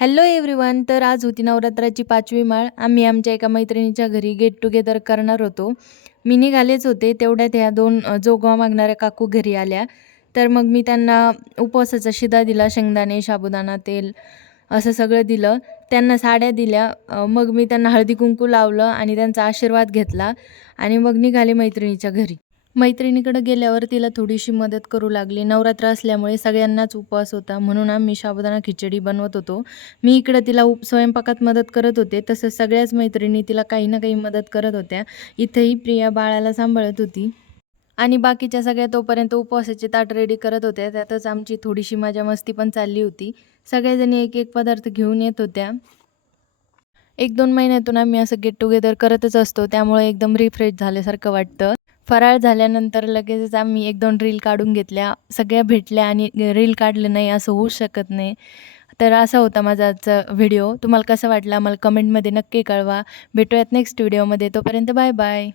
Hello everyone. तर आज होती नवरात्राची 5वी माळ. आम्ही आमच्या एका मैत्रिणीच्या घरी गेट टुगेदर करणार होतो. मी निघालेच होते, तेवढ्यात ह्या 2 जोगवा मागणाऱ्या काकू घरी आल्या. तर मग मी त्यांना उपवासाचा शिदा दिला, शेंगदाणे, साबुदाणा, तेल असं सगळं दिलं. त्यांना साड्या दिल्या. मग मी त्यांना हळदी-कुंकू लावलं आणि त्यांचा आशीर्वाद घेतला आणि मग निघाले मैत्रिणीच्या घरी. मैत्रिणीकडे गेल्यावर तिला थोडीशी मदत करू लागली. नवरात्र असल्यामुळे सगळ्यांनाच उपवास होता, म्हणून आम्ही साबुदाणा खिचडी बनवत होतो. मी इकडं तिला स्वयंपाकात मदत करत होते, तसंच सगळ्याच मैत्रिणी तिला काही ना काही मदत करत होत्या. इथंही प्रिया बाळाला सांभाळत होती आणि बाकीच्या सगळ्या तोपर्यंत उपवासाचे ताट रेडी करत होत्या. त्यातच आमची थोडीशी मजा मस्ती पण चालली होती. सगळ्याजणी एक एक पदार्थ घेऊन येत होत्या. 1-2 महिन्यातून आम्ही असं गेट टुगेदर करतच असतो, त्यामुळे एकदम रिफ्रेश झाल्यासारखं वाटतं. फराळ झाल्यानंतर लगेचच आम्ही 1-2 रील काढून घेतल्या. सगळ्या भेटल्या आणि रील काढलं नाही असं होऊच शकत नाही. तर असा होता माझा आजचा व्हिडिओ. तुम्हाला कसा वाटला मला कमेंटमध्ये नक्की कळवा. भेटूयात नेक्स्ट व्हिडिओमध्ये. तोपर्यंत बाय बाय.